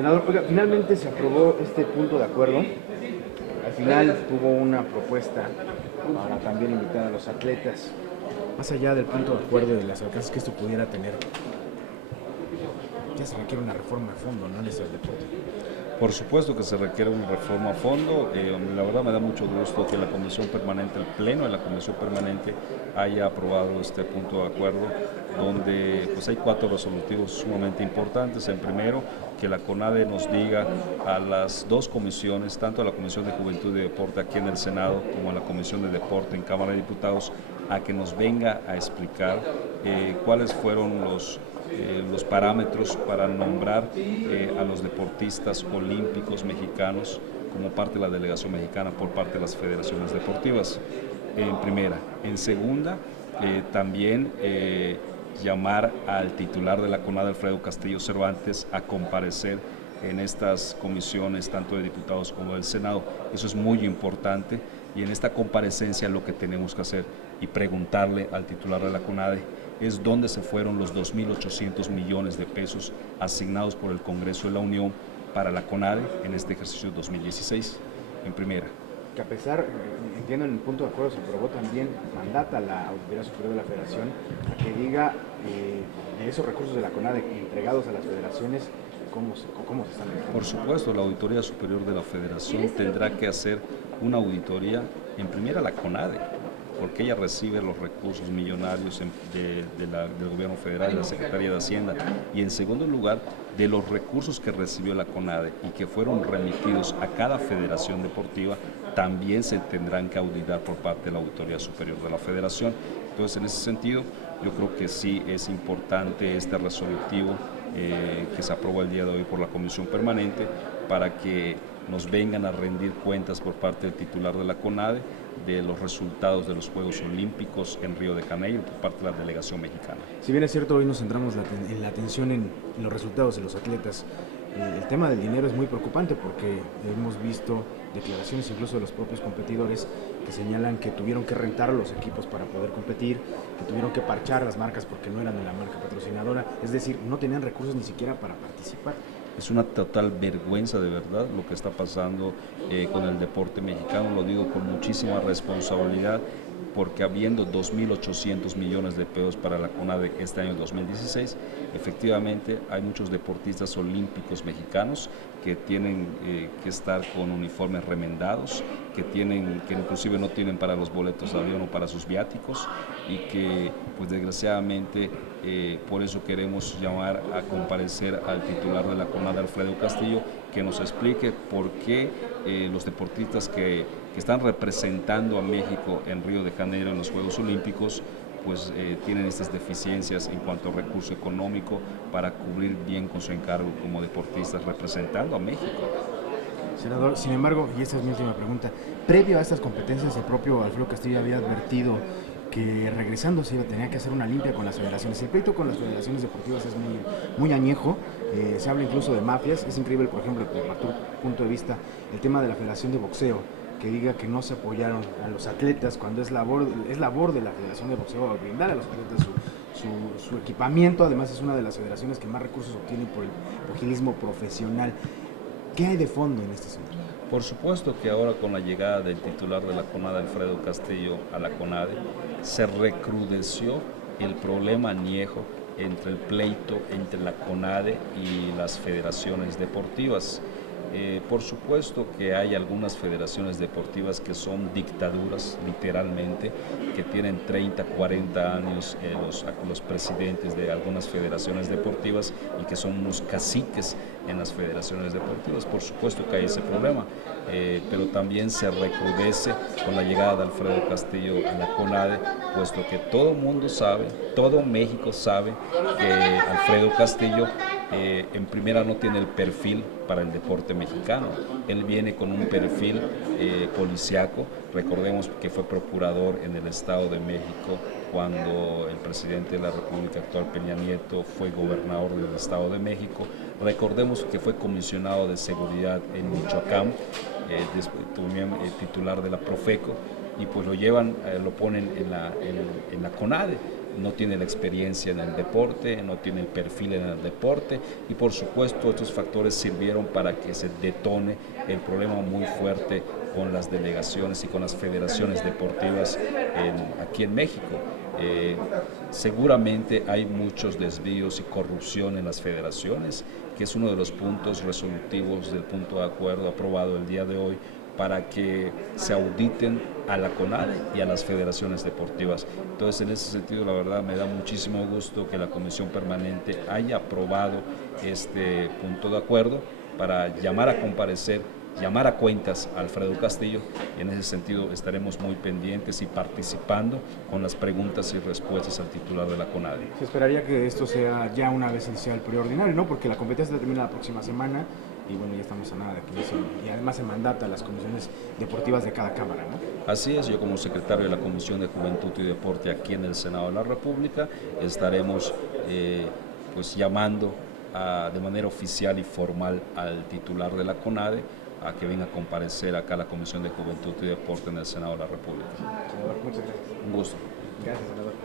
Senador, oiga, finalmente se aprobó este punto de acuerdo. Al final tuvo una propuesta para también invitar a los atletas. Más allá del punto de acuerdo y de las alcances que esto pudiera tener, ya se requiere una reforma a fondo, ¿no?, en esto del deporte. Por supuesto que se requiere una reforma a fondo. La verdad me da mucho gusto que la Comisión Permanente, el Pleno de la Comisión Permanente, haya aprobado este punto de acuerdo, donde pues hay 4 resolutivos sumamente importantes. En primero, que la CONADE nos diga a las 2 comisiones, tanto a la Comisión de Juventud y Deporte aquí en el Senado como a la Comisión de Deporte en Cámara de Diputados, a que nos venga a explicar cuáles fueron los parámetros para nombrar a los deportistas olímpicos mexicanos como parte de la delegación mexicana por parte de las federaciones deportivas, en primera. En segunda, también llamar al titular de la CONADE, Alfredo Castillo Cervantes, a comparecer en estas comisiones, tanto de diputados como del Senado. Eso es muy importante, y en esta comparecencia lo que tenemos que hacer y preguntarle al titular de la CONADE es dónde se fueron los 2.800 millones de pesos asignados por el Congreso de la Unión para la CONADE en este ejercicio 2016, en primera. Que a pesar, entiendo, en el punto de acuerdo se aprobó también, mandata a la Auditoría Superior de la Federación a que diga de esos recursos de la CONADE entregados a las federaciones, cómo se están manejando. Por supuesto, la Auditoría Superior de la Federación tendrá que hacer una auditoría, en primera, la CONADE, porque ella recibe los recursos millonarios del gobierno federal, de la Secretaría de Hacienda, y en segundo lugar, de los recursos que recibió la CONADE y que fueron remitidos a cada federación deportiva, también se tendrán que auditar por parte de la Auditoría Superior de la Federación. Entonces, en ese sentido, yo creo que sí es importante este resolutivo que se aprobó el día de hoy por la Comisión Permanente, para que nos vengan a rendir cuentas por parte del titular de la CONADE de los resultados de los Juegos Olímpicos en Río de Janeiro por parte de la delegación mexicana. Si bien es cierto, hoy nos centramos en la atención en los resultados de los atletas, el tema del dinero es muy preocupante, porque hemos visto declaraciones incluso de los propios competidores que señalan que tuvieron que rentar los equipos para poder competir, que tuvieron que parchar las marcas porque no eran de la marca patrocinadora, es decir, no tenían recursos ni siquiera para participar. Es una total vergüenza, de verdad, lo que está pasando con el deporte mexicano. Lo digo con muchísima responsabilidad, porque habiendo 2.800 millones de pesos para la CONADE este año 2016, efectivamente hay muchos deportistas olímpicos mexicanos que tienen que estar con uniformes remendados, que inclusive no tienen para los boletos de avión o para sus viáticos, y que pues desgraciadamente por eso queremos llamar a comparecer al titular de la CONADE, Alfredo Castillo, que nos explique por qué los deportistas que están representando a México en Río de Janeiro en los Juegos Olímpicos pues tienen estas deficiencias en cuanto a recurso económico para cubrir bien con su encargo como deportistas representando a México. Senador, sin embargo, y esta es mi última pregunta, previo a estas competencias el propio Alfredo Castillo había advertido que regresando tenía que hacer una limpia con las federaciones. El pleito con las federaciones deportivas es muy añejo, se habla incluso de mafias. Es increíble, por ejemplo, desde tu punto de vista, el tema de la Federación de Boxeo, que diga que no se apoyaron a los atletas cuando es labor de la Federación de Boxeo brindar a los atletas su equipamiento. Además, es una de las federaciones que más recursos obtienen por el pugilismo profesional. ¿Qué hay de fondo en este sentido? Por supuesto que ahora, con la llegada del titular de la CONADE, Alfredo Castillo, a la CONADE, se recrudeció el problema añejo entre el pleito entre la CONADE y las federaciones deportivas. Por supuesto que hay algunas federaciones deportivas que son dictaduras, literalmente, que tienen 30, 40 años los presidentes de algunas federaciones deportivas, y que son unos caciques en las federaciones deportivas. Por supuesto que hay ese problema, pero también se recrudece con la llegada de Alfredo Castillo a la CONADE, puesto que todo el mundo sabe, todo México sabe que Alfredo Castillo en primera no tiene el perfil para el deporte mexicano. Él viene con un perfil policiaco. Recordemos que fue procurador en el Estado de México cuando el presidente de la República actual, Peña Nieto, fue gobernador del Estado de México. Recordemos que fue comisionado de seguridad en Michoacán, también titular de la Profeco, y pues lo ponen en la CONADE. no tiene la experiencia en el deporte, no tiene el perfil en el deporte y por supuesto estos factores sirvieron para que se detone el problema muy fuerte con las delegaciones y con las federaciones deportivas aquí en México. Seguramente hay muchos desvíos y corrupción en las federaciones, que es uno de los puntos resolutivos del punto de acuerdo aprobado el día de hoy para que se auditen a la CONADE y a las federaciones deportivas. Entonces, en ese sentido, la verdad, me da muchísimo gusto que la Comisión Permanente haya aprobado este punto de acuerdo para llamar a comparecer, llamar a cuentas a Alfredo Castillo, y en ese sentido estaremos muy pendientes y participando con las preguntas y respuestas al titular de la CONADE. Se esperaría que esto sea ya una vez iniciado el periodo ordinario, ¿no? Porque la competencia termina la próxima semana y bueno, ya estamos a nada de que inicie, y además se mandata a las comisiones deportivas de cada cámara, ¿no? Así es, yo como secretario de la Comisión de Juventud y Deporte aquí en el Senado de la República estaremos pues llamando de manera oficial y formal al titular de la CONADE a que venga a comparecer acá a la Comisión de Juventud y Deporte en el Senado de la República. Senador, muchas gracias. Un gusto. Gracias, senador.